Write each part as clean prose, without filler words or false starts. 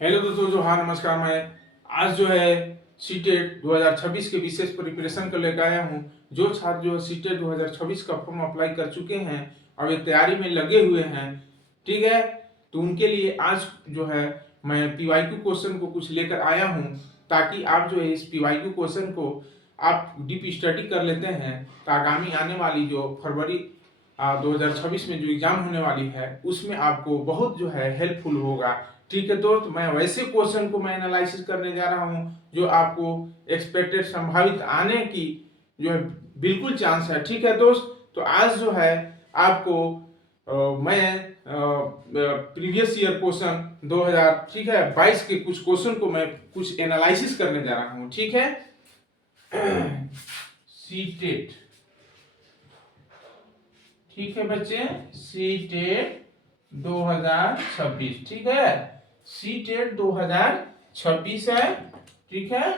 Hello दोस्तों, जो हाँ नमस्कार। मैं आज जो है सीटेट 2026 के विशेष प्रिपरेशन को लेकर आया हूँ। जो छात्र जो सीटेट 2026 का फॉर्म अप्लाई कर चुके हैं और ये तैयारी में लगे हुए हैं, ठीक है, तो उनके लिए आज जो है मैं पीवाईक्यू क्वेश्चन को कुछ लेकर आया हूँ, ताकि आप जो है इस पीवाईक्यू क्वेश्चन को आप डीप स्टडी कर लेते हैं, तो आगामी आने वाली जो फरवरी 2026 में जो एग्जाम होने वाली है उसमें आपको बहुत जो है हेल्पफुल होगा। ठीक है दोस्त, मैं वैसे क्वेश्चन को मैं एनालिसिस करने जा रहा हूं जो आपको एक्सपेक्टेड संभावित आने की जो है बिल्कुल चांस है। ठीक है दोस्त, तो आज जो है आपको मैं प्रीवियस ईयर क्वेश्चन 2000 ठीक है 22 के कुछ क्वेश्चन को मैं कुछ एनालिसिस करने जा रहा हूं। ठीक है, सीटेट, ठीक है बच्चे, सीटेट 2026, ठीक है, सीटेट 2026 है, ठीक है,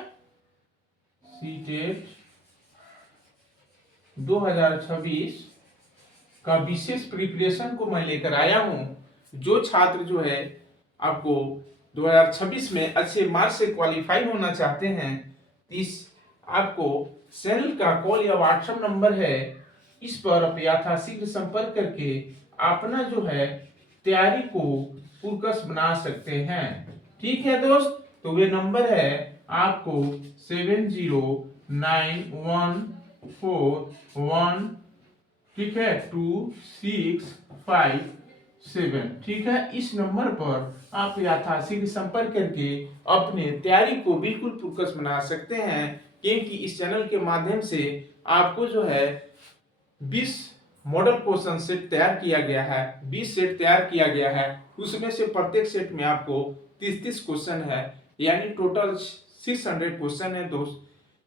सीटेट 2026 का विशेष प्रिपरेशन को मैं लेकर आया हूं। जो छात्र जो है आपको 2026 में अच्छे मार्क्स से क्वालिफाई होना चाहते हैं, इस आपको चैनल का कॉल या व्हाट्सएप नंबर है, इस पर आप यथाशीघ्र संपर्क करके अपना जो है तैयारी को पूर्वक बना सकते हैं। ठीक है दोस्त, तो वे नंबर है आपको 709141, ठीक है, 2657, ठीक है। इस नंबर पर आप यथाशीघ्र संपर्क करके अपने तैयारी को बिल्कुल पूर्वक बना सकते हैं, क्योंकि इस चैनल के माध्यम से आपको जो है 20 मॉडल क्वेश्चन सेट तैयार किया गया है, 20 सेट तैयार किया गया है। उसमें से प्रत्येक सेट में आपको 30-30 क्वेश्चन है, यानी टोटल 600 क्वेश्चन है दोस्त।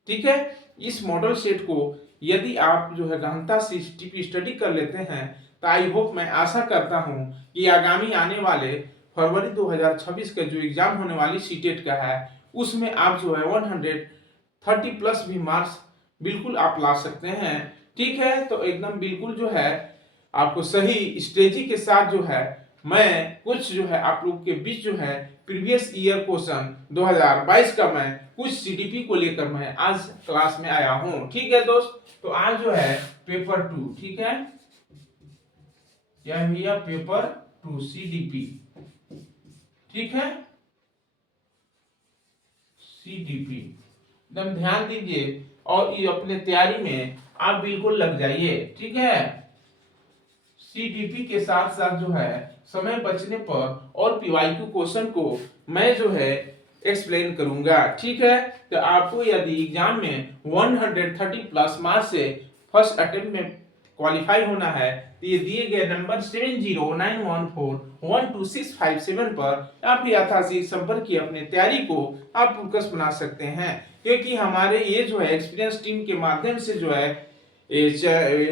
ठीक है, इस मॉडल सेट को यदि आप जो है गहनता से स्टडी कर लेते हैं, तो आई होप, मैं आशा करता हूं कि आगामी आने वाले फरवरी 2026 का जो एग्जाम होने वाली सीटेट का है, उसमें आप जो है 130 प्लस भी मार्क्स बिल्कुल आप ला सकते हैं। ठीक है, तो एकदम बिल्कुल जो है आपको सही स्ट्रेटेजी के साथ जो है मैं कुछ जो है आप लोग के बीच जो है प्रीवियस ईयर क्वेश्चन 2022 का मैं कुछ सीडीपी को लेकर मैं आज क्लास में आया हूं। ठीक है दोस्त, तो आज जो है पेपर 2, ठीक है, यह भैया पेपर 2 सीडीपी, ठीक है, सीडीपी, एकदम ध्यान दीजिए और ये अपने तैयारी में आप बिल्कुल लग जाइए। ठीक है, सीडीपी के साथ साथ जो है समय बचने पर और पीवाईक्यू क्वेश्चन को मैं जो है एक्सप्लेन करूंगा। ठीक है, तो आपको यदि एग्जाम में 130 प्लस मार्क्स से फर्स्ट अटेम्प्ट में क्वालिफाई होना है, तो ये दिए गए नंबर 7091412657 पर आप यथाशीघ्र संपर्क की अपने तैयारी को आप फोकस बना सकते हैं, क्योंकि हमारे ये जो है एक्सपीरियंस टीम के माध्यम से जो है ये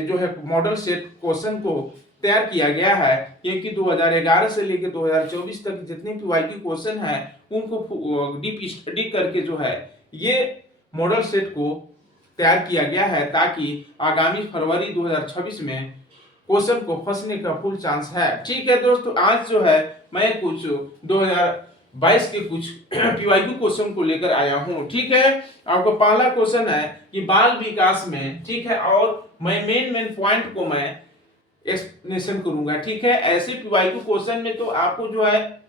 जो है मॉडल सेट क्वेश्चन को तैयार किया गया है, क्योंकि 2011 से लेकर 2024 तक जितने पीवाईक्यू क्वेश्चन है उनको डीप स्टडी करके जो है ये मॉडल सेट को तैयार किया गया है, ताकि आगामी फरवरी 2026 में क्वेश्चन को फंसने का फुल चांस है। ठीक है दोस्तों, आज जो है मैं कुछ 2022 के कुछ पीवाईक्यू क्वेश्चन को लेकर आया हूं। ठीक है, आपको पहला क्वेश्चन है कि बाल विकास में, ठीक है, और मैं मेन पॉइंट को मैं एक्सप्लेनेशन करूंगा। ठीक है, ऐसे पीवाईक्यू क्वेश्चन में तो आपको जो है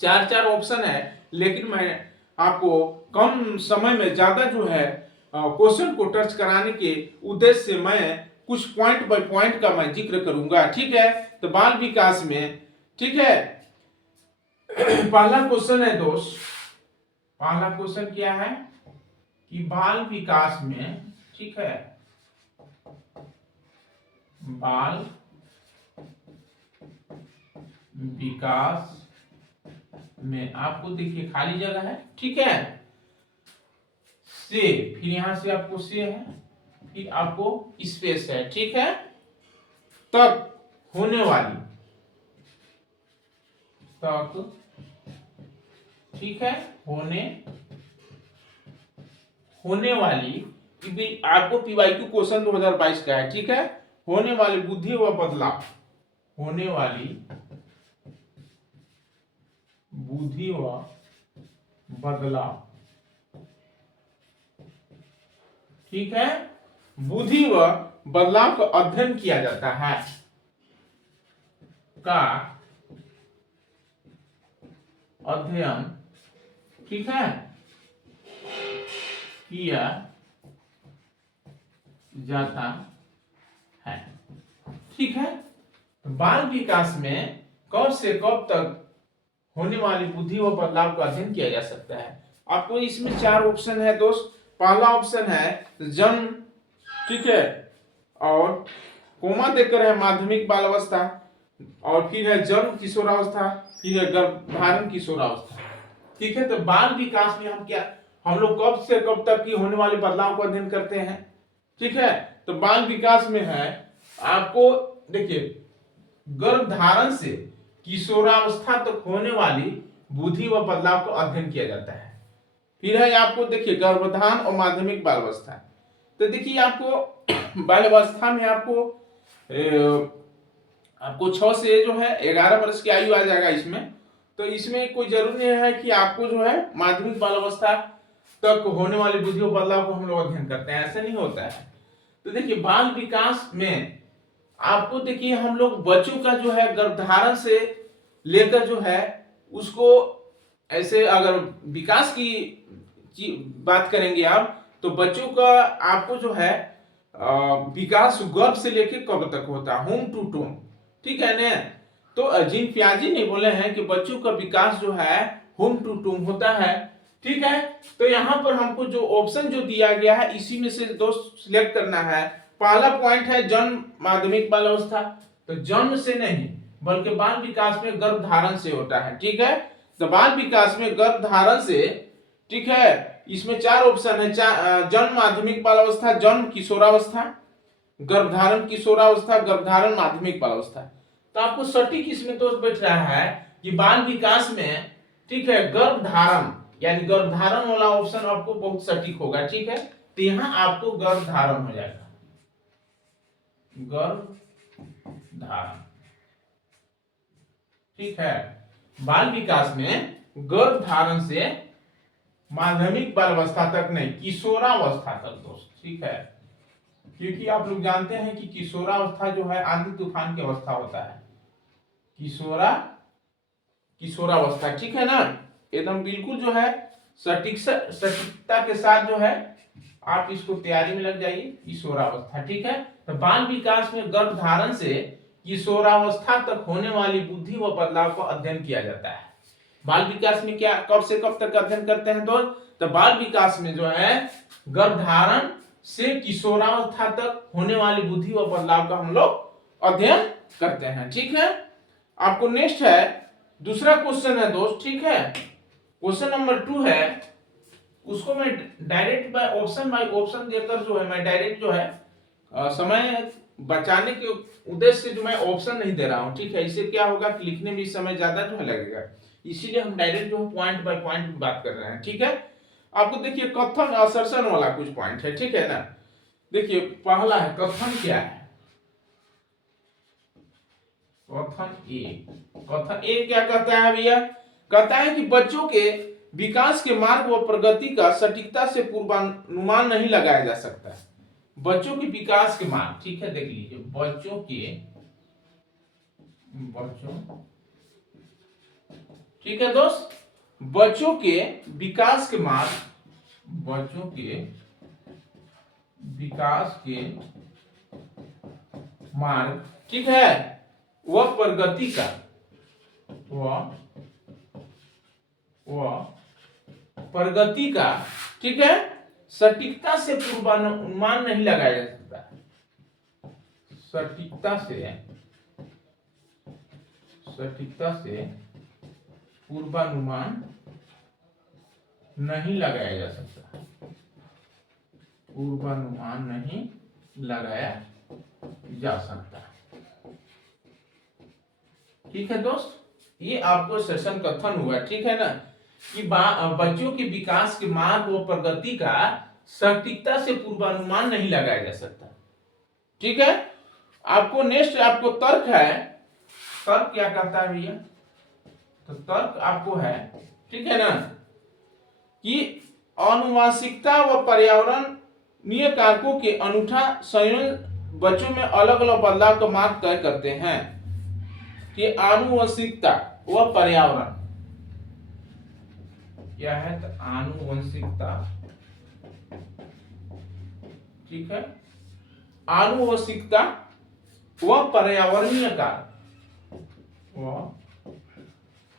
4 ऑप्शन है, लेकिन मैं आपको कम समय में ज्यादा जो है क्वेश्चन को टच कराने के उद्देश्य से मैं कुछ पॉइंट बाय पॉइंट का मैं जिक्र करूंगा। ठीक है, तो बाल विकास में, ठीक है, पहला क्वेश्चन है दोस्त, पहला क्वेश्चन क्या है कि बाल विकास में, ठीक है, बाल विकास में आपको देखिए खाली जगह है, ठीक है, से, फिर यहां से आपको से है, फिर आपको स्पेस है, ठीक है, तक होने वाली, तक, ठीक है, होने वाली, आपको पीवाईक्यू क्वेश्चन 2022 का है, ठीक है, होने वाली बुद्धि व बदलाव, होने वाली बुद्धि व बदलाव, ठीक है, बुद्धि व बदलाव का अध्ययन किया जाता है, का अध्ययन, ठीक है, किया जाता है, ठीक है। बाल विकास में कब से कब तक होने वाली बुद्धि व बदलाव का अध्ययन किया जा सकता है। आपको इसमें 4 ऑप्शन है दोस्त। पहला ऑप्शन है जन्म, ठीक है, और कोमा देकर है माध्यमिक बाल अवस्था, और फिर है जन्म किशोरावस्था, फिर है गर्भधारण किशोरावस्था, ठीक है। तो बाल विकास में हम लोग कब से कब तक की होने वाले बदलाव का अध्ययन करते हैं, ठीक है। तो बाल विकास में है आपको देखिए गर्भधारण से किशोरावस्था तक होने वाली बुद्धि व बदलाव का अध्ययन किया जाता है। फिर है आपको देखिए गर्भधारण और माध्यमिक बाल अवस्था। तो देखिए आपको बाल अवस्था में आपको 6 से जो है 11 वर्ष की आयु आ जाएगा इसमें। तो इसमें कोई जरूरी नहीं है कि आपको जो है माध्यमिक बाल अवस्था तक होने वाली बुद्धि व बदलाव को हम लोग अध्ययन करते हैं, ऐसा नहीं होता है। तो देखिए बाल विकास में आपको देखिए हम लोग बच्चों का जो है गर्भधारण से लेकर जो है उसको ऐसे अगर विकास की बात करेंगे आप तो बच्चों का आपको जो है विकास गर्भ से लेकर कब तक होता है, होम टू टूम, ठीक है ना। तो जीन पियाजे ने बोले हैं कि बच्चों का विकास जो है होम टू टूम होता है, ठीक है। तो यहाँ पर हमको जो ऑप्शन जो दिया गया है इसी में से दोस्त सिलेक्ट करना है। पहला पॉइंट है जन्म माध्यमिक बाल अवस्था, तो जन्म से नहीं बल्कि बाल विकास में गर्भधारण से होता है, ठीक है। तो बाल विकास में गर्भधारण से, ठीक है, इसमें 4 ऑप्शन है, जन्म माध्यमिक बाल अवस्था, जन्म किशोरावस्था, गर्भधारण किशोरावस्था, गर्भधारण माध्यमिक बाल अवस्था। तो आपको सटीक इसमें दोस्त बैठ रहा है कि बाल विकास में, ठीक है, गर्भधारण यानी गर्भधारण वाला ऑप्शन आपको बहुत सटीक होगा, ठीक है। तो यहां आपको गर्भधारण हो जाएगा, गर्भधारण, ठीक है। बाल विकास में गर्भधारण से माध्यमिक बाल अवस्था तक नहीं, किशोरावस्था तक दोस्त, ठीक है। क्योंकि आप लोग जानते हैं कि किशोरावस्था जो है आंधी तूफान की अवस्था होता है, किशोरावस्था, ठीक है ना। एकदम बिल्कुल जो है सटीकता के साथ जो है आप इसको तैयारी में लग जाइए, किशोरावस्था, ठीक है। तो बाल विकास में गर्भधारण से किशोरावस्था तक होने वाली बुद्धि व बदलाव का अध्ययन किया जाता है। बाल विकास में क्या कब से कब तक अध्ययन करते हैं दोस्त, तो बाल विकास में जो है गर्भधारण से किशोरावस्था तक होने वाली बुद्धि व बदलाव का हम लोग अध्ययन करते हैं, ठीक है। आपको नेक्स्ट है दूसरा क्वेश्चन है दोस्त, ठीक है। क्वेश्चन नंबर 2 है, उसको मैं डायरेक्ट बाय ऑप्शन देकर जो है मैं डायरेक्ट जो है समय बचाने के उद्देश्य से जो मैं ऑप्शन नहीं दे रहा हूं, ठीक है। इससे क्या होगा कि लिखने में समय ज्यादा जो है लगेगा, इसीलिए हम डायरेक्ट जो है पॉइंट बाय पॉइंट बात कर रहे हैं, ठीक है। आपको देखिए कथन असर्शन वाला कुछ पॉइंट है, ठीक है ना। देखिए पहला है कथन, क्या है कथन ए क्या कहता है भैया, कहता है कि बच्चों के विकास के मार्ग व प्रगति का सटीकता से पूर्वानुमान नहीं लगाया जा सकता। बच्चों के विकास के मार्ग, ठीक है, देख लीजिए बच्चों ठीक है दोस्त, बच्चों के विकास के मार्ग, ठीक है, वह प्रगति का ठीक है, सटीकता से पूर्वानुमान नहीं लगाया जा सकता, सटीकता से पूर्वानुमान नहीं लगाया जा सकता, पूर्वानुमान नहीं लगाया जा सकता, ठीक है दोस्त। ये आपको सेशन कथन हुआ, ठीक है ना, कि बच्चों के विकास के मार्ग व प्रगति का सटीकता से पूर्वानुमान नहीं लगाया जा सकता, ठीक है। आपको नेक्स्ट आपको तर्क है, तर्क क्या कहता है भैया, तो तर्क आपको है, ठीक है ना, कि आनुवंशिकता व पर्यावरणीय कारकों के अनूठा संयोजन बच्चों में अलग अलग बदलाव का मार्ग तय करते हैं। कि आनुवंशिकता व पर्यावरण क्या है, तो आनुवंशिकता, ठीक है, आनुवंशिकता व पर्यावरणीय कारक, व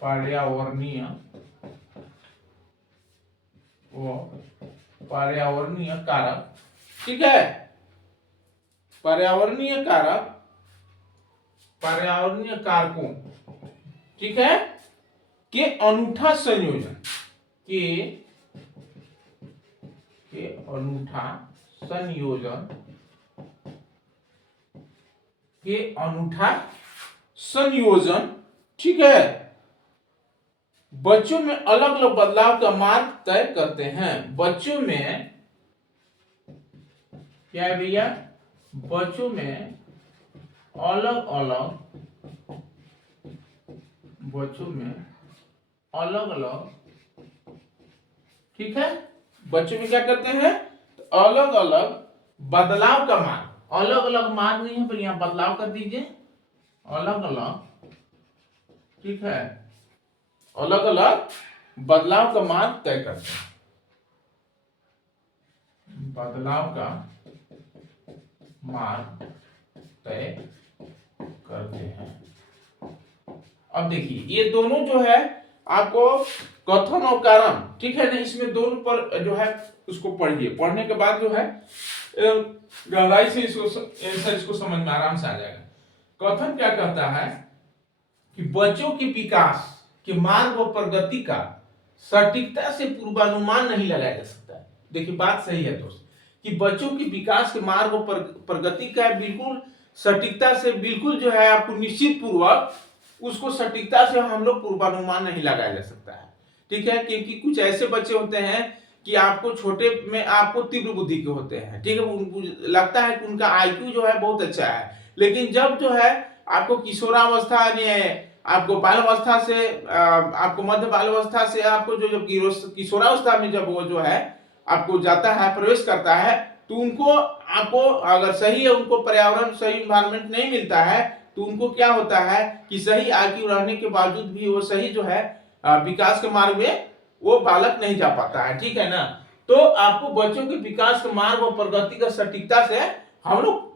पर्यावरणीय कारक, ठीक है, पर्यावरणीय कारकों, ठीक है, के अनूठा संयोजन, के अनूठा संयोजन, ठीक है, बच्चों में अलग अलग बदलाव का मार्ग तय करते हैं। बच्चों में क्या है भैया, बच्चों में अलग अलग, ठीक है, बच्चों में क्या करते हैं, अलग अलग बदलाव का मार्ग, अलग अलग मार्ग नहीं है पर यहां बदलाव कर दीजिए, अलग अलग, ठीक है, अलग अलग बदलाव का मार्ग तय करते हैं, बदलाव का मार्ग तय करते हैं। अब देखिए ये दोनों जो है आपको कथन और कारण, ठीक है ना, इसमें दोनों पर जो है उसको पढ़िए, पढ़ने के बाद जो है गहराई से इसको समझ में आराम से आ जाएगा। कथन क्या कहता है कि बच्चों के विकास के मार्ग व प्रगति का सटीकता से पूर्वानुमान नहीं लगाया जा सकता है। देखिए बात सही है दोस्त, कि बच्चों के विकास के मार्ग व प्रगति का बिल्कुल सटीकता से, बिल्कुल जो है आपको निश्चित पूर्वक उसको सटीकता से हम लोग पूर्वानुमान नहीं लगाया जा सकता है, ठीक है, क्योंकि कुछ ऐसे बच्चे होते हैं कि आपको छोटे में आपको तीव्र बुद्धि के होते हैं, ठीक है, उनको लगता है कि उनका आईक्यू जो है बहुत अच्छा है, लेकिन जब जो है आपको किशोरावस्था आपको बालावस्था से आपको मध्य बालावस्था से आपको जो किशोरावस्था में जब वो जो है आपको जाता है, प्रवेश करता है, तो उनको आपको अगर सही है, उनको पर्यावरण सही इन्वायरमेंट नहीं मिलता है, तो उनको क्या होता है कि सही आईक्यू रहने के बावजूद भी वो सही जो है विकास के मार्ग में वो बालक नहीं जा पाता है, ठीक है ना। तो आपको बच्चों के विकास के मार्ग और प्रगति का सटीकता से हम लोग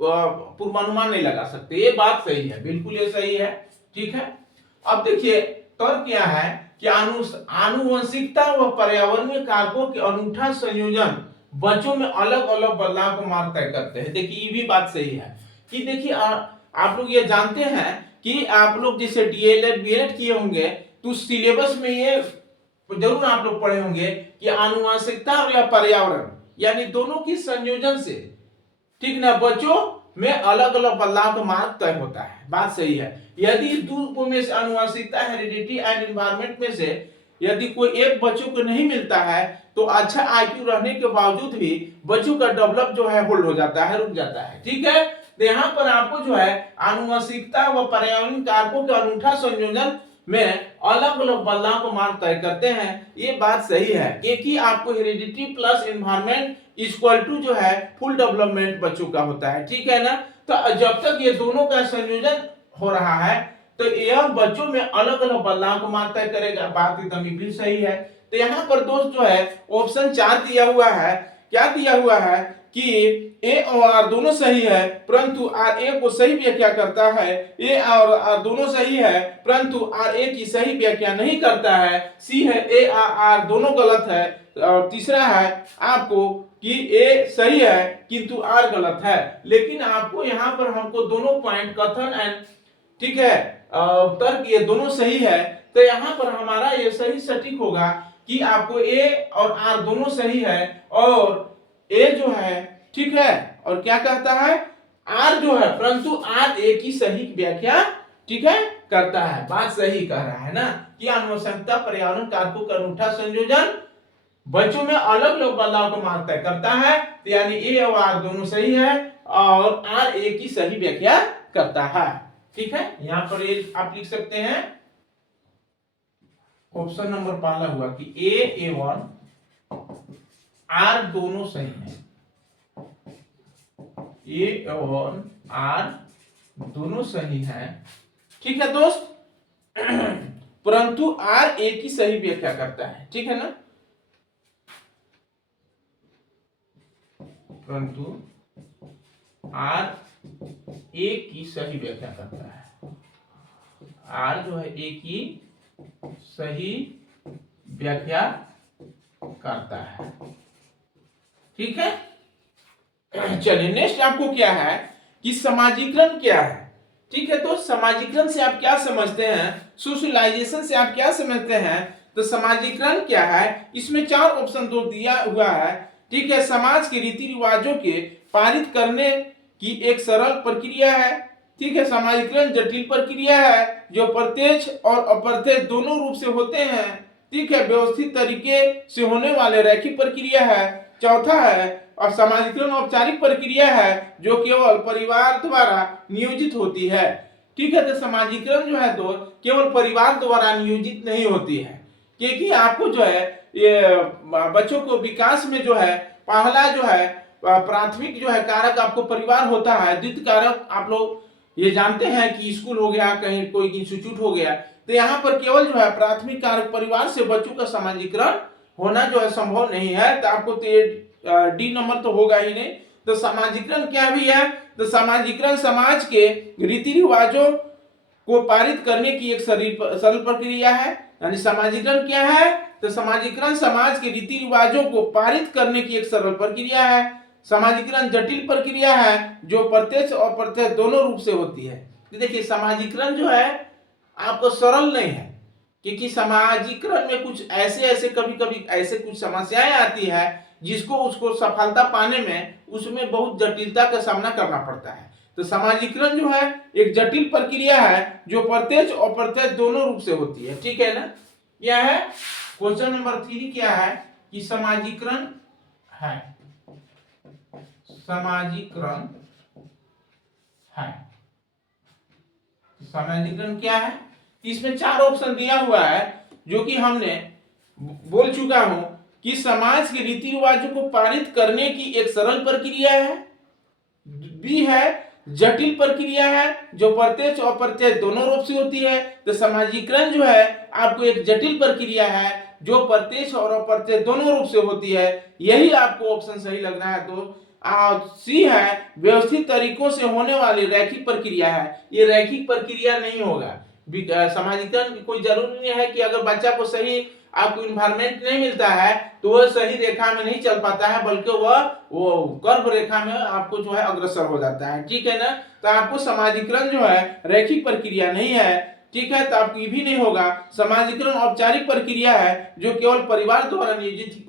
पूर्वानुमान नहीं लगा सकते, ये बात सही है, बिल्कुल ये सही है, ठीक है। अब देखिए तर्क क्या है कि आनुवंशिकता व पर्यावरणीय कारकों के अनूठा संयोजन बच्चों में अलग अलग बदलाव को मार्ग तय करते हैं। देखिए ये भी बात सही है कि देखिए आप लोग ये जानते हैं कि आप लोग जैसे डीएलएड बीएड किए होंगे तो सिलेबस में ये जरूर आप लोग पढ़े होंगे कि आनुवंशिकता और या पर्यावरण यानी दोनों की संयोजन से, ठीक ना, बच्चों में अलग अलग बदलाव का मार्ग तय होता है, बात सही है। यदि दो में से आनुवंशिकता, हेरिडिटी एंड एनवायरनमेंट में से यदि कोई एक बच्चों को नहीं मिलता है तो अच्छा आईक्यू रहने के बावजूद भी बच्चों का डेवलप जो है होल्ड हो जाता है, रुक जाता है, ठीक है। तो यहाँ पर आपको जो है आनुवंशिकता व पर्यावरण कारकों के अनूठा संयोजन में अलग अलग बदलाव को मार्ग तय करते हैं, ये बात सही है, क्योंकि आपको heredity plus environment equal to जो है फुल डेवलपमेंट बच्चों का होता है, ठीक है ना। तो जब तक ये दोनों का संयोजन हो रहा है तो यह बच्चों में अलग अलग बदलाव को मार्ग तय करेगा, बात एकदम भी सही है। तो यहाँ पर दोस्त जो है ऑप्शन 4 दिया हुआ है, क्या दिया हुआ है कि ए और आर दोनों सही है परंतु आर ए को सही व्याख्या करता है, ए और आर दोनों सही है परंतु आर ए की सही व्याख्या नहीं करता है, सी है ए आर दोनों गलत है, और तीसरा है आपको कि ए सही है किंतु आर गलत है। लेकिन आपको यहाँ पर हमको दोनों पॉइंट कथन एंड, ठीक है, तर्क ये दोनों सही है, तो यहाँ पर हमारा ये सही सटीक होगा कि आपको ए और आर दोनों सही है और ए जो है, ठीक है, और क्या कहता है आर जो है परंतु आर ए की सही व्याख्या, ठीक है, करता है, बात सही कह रहा है ना कि आनुवंशिकता पर्यावरण कारकों का अनूठा संयोजन बच्चों में अलग अलग बदलाव को मार्ग तय करता है, तो यानी ए और आर दोनों सही है और आर ए की सही व्याख्या करता है, ठीक है। यहां पर ये आप लिख सकते हैं ऑप्शन नंबर पहला हुआ कि A1 R दोनों सही है, A और R दोनों सही है, ठीक है दोस्त। परंतु R A की सही व्याख्या करता है, ठीक है ना, परंतु R A की सही व्याख्या करता है, R जो है A की सही व्याख्या करता है, ठीक है। चलिए नेक्स्ट आपको क्या है कि समाजीकरण क्या है, ठीक है। तो समाजीकरण से आप क्या समझते हैं, सोशलाइजेशन से आप क्या समझते हैं, तो समाजीकरण क्या है, इसमें 4 ऑप्शन दो दिया हुआ है, ठीक है। समाज के रीति रिवाजों के पारित करने की एक सरल प्रक्रिया है, ठीक है। समाजीकरण जटिल प्रक्रिया है जो प्रत्यक्ष और अप्रत्यक्ष दोनों रूप से होते हैं, ठीक है। व्यवस्थित तरीके से होने वाले रैखिक प्रक्रिया है। चौथा है और समाजीकरण औपचारिक प्रक्रिया है जो केवल परिवार द्वारा नियोजित होती है, ठीक है। तो समाजीकरण जो है तो केवल परिवार द्वारा नियोजित नहीं होती है, क्योंकि आपको जो है ये बच्चों को विकास में जो है पहला जो है प्राथमिक जो है कारक आपको परिवार होता है, द्वितीय कारक आप लोग ये जानते हैं कि स्कूल हो गया, कहीं कोई इंस्टीट्यूट हो गया। तो यहाँ पर केवल जो है प्राथमिक कारक परिवार से बच्चों का समाजीकरण होना जो है संभव नहीं है, तो आपको डी नंबर तो होगा ही नहीं। तो समाजीकरण क्या भी है, तो समाजीकरण समाज के रीति रिवाजों को पारित करने की एक सरल प्रक्रिया है। यानी समाजीकरण क्या है, तो समाजीकरण समाज के रीति रिवाजों को पारित करने की एक सरल प्रक्रिया है। समाजीकरण जटिल प्रक्रिया है जो प्रत्यक्ष और अप्रत्यक्ष दोनों रूप से होती है। तो देखिए समाजीकरण जो है आपको सरल नहीं है, क्योंकि समाजीकरण में कुछ ऐसे कभी कभी ऐसे कुछ समस्याएं आती है जिसको उसको सफलता पाने में उसमें बहुत जटिलता का सामना करना पड़ता है। तो समाजीकरण जो है एक जटिल प्रक्रिया है जो प्रत्यक्ष और अप्रत्यक्ष दोनों रूप से होती है, ठीक है ना। यह है क्वेश्चन नंबर 3 क्या है कि समाजीकरण है, समाजीकरण है, समाजीकरण क्या है। इसमें 4 ऑप्शन दिया हुआ है जो कि हमने बोल चुका हूं कि समाज के रीति रिवाजों को पारित करने की एक सरल प्रक्रिया है, बी है जटिल प्रक्रिया है जो प्रत्यक्ष और अप्रत्यक्ष दोनों रूप से होती है। तो समाजीकरण जो है आपको एक जटिल प्रक्रिया है जो प्रत्यक्ष और अप्रत्यक्ष दोनों रूप से होती है, यही आपको ऑप्शन सही लग रहा है। तो सी है व्यवस्थित तरीकों से होने वाली रैखिक प्रक्रिया है, ये रैखिक प्रक्रिया नहीं होगा। समाजीकरण कोई जरूरी नहीं है कि अगर बच्चा को सही आपको इन्वायरमेंट नहीं मिलता है तो वह सही रेखा में नहीं चल पाता है, बल्कि वो कर्व रेखा में आपको जो है अग्रसर हो जाता है, ठीक है ना। तो आपको समाजीकरण जो है रैखिक प्रक्रिया नहीं है, ठीक है। तो आपको ये भी नहीं होगा। समाजीकरण औपचारिक प्रक्रिया है जो केवल परिवार द्वारा नियोजित